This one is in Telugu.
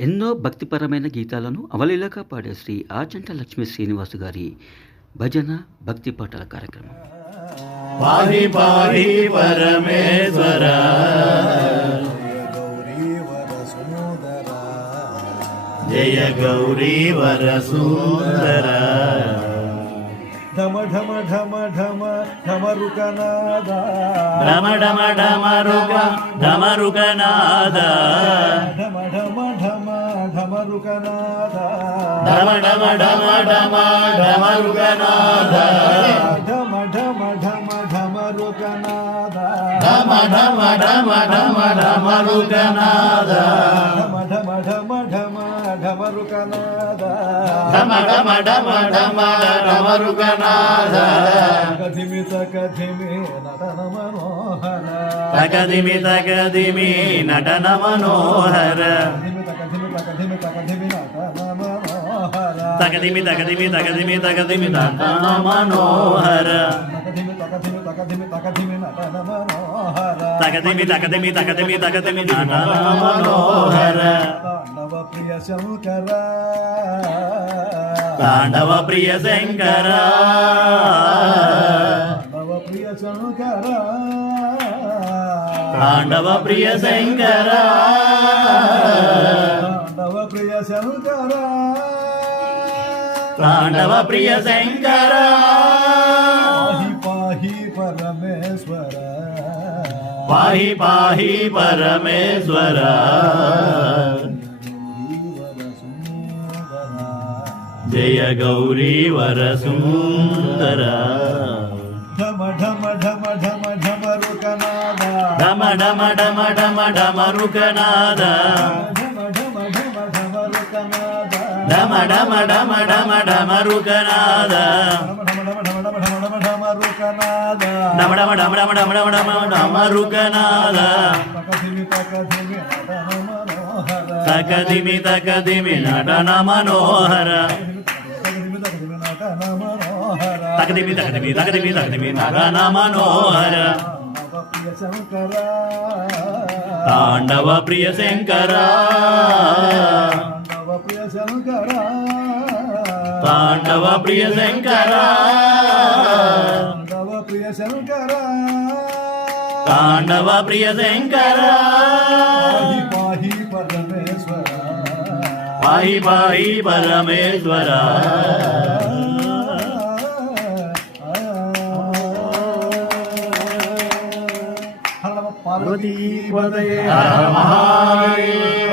ఎన్నో భక్తిపరమైన గీతాలను అవలీలగా పాడే శ్రీ ఆచంట లక్ష్మీ శ్రీనివాస్ గారి భజన భక్తి పాటల కార్యక్రమం. పాహి పాహి పరమేశ్వర జయ గౌరీ వర సుందర ఢమ ఢమ ఢమ ఢమ ఢమరుకనాద ఢమ ఢమ ఢమరుక ఢమరుకనాద ఢమ ఢమ ఢమ ఢమరుకనాద ఢమ ఢమ ఢమ ఢమ ఢమరుకనాద ఢమ ఢమ ఢమ ఢమరుకనాద ఢమ ఢమ ఢమ ఢమ ఢమరుకనాద ఢమ ఢమ ఢమ ఢమ ఢమరుకనాద ఢమ ఢమ ఢమ ఢమ ఢమరుకనాద కథిమి తకథిమి నటన మనోహర తకదిమి తకదిమి నటన మనోహర తకథిమి తకథిమి తకథిమి నటన మనోహర తకదిమి తకదిమి తకదిమి తకదిమి నటన మనోహర తకథిమి తకథిమి తకథిమి తకథిమి నటన మనోహర తకదిమి తకదిమి తకదిమి తకదిమి నటన మనోహర తాండవ ప్రియ శంకర తాండవ ప్రియ శంకర తాండవ ప్రియ శంకర తాండవ ప్రియ శంకర తాండవ ప్రియ శంకర తాండవ ప్రియ శంకర పాహి పాహి పరమేశ్వర పాహి పాహి పరమేశ్వర జయ గౌరీ వర సుందర ఢమ ఢమ ఢమ ఢమ ఢమరుకనాద ఢమ ఢమ ఢమ ఢమ ఢమరుకనాద ఢమ ఢమ ఢమ ఢమరుకనాద ఢమ ఢమ ఢమ ఢమ ఢమరుకనాద ఢమరుకనాద డమ డమ డమ డమ డమ డమ డమ డమరుకనాద తకథిమి తకథిమి నటన మనోహర తకదిమి తకదిమి తకదిమి తకదిమి నటన మనోహర శంకర తాండవ ప్రియ శంకర తాండవ ప్రియ శంకర తాండవ ప్రియ శంకర తాండవ ప్రియ శంకర తాండవ ప్రియ శంకర పాహి పరమేశ్వర పాహి పాహి పరమేశ్వర పార్వతీ హర మహాదేవ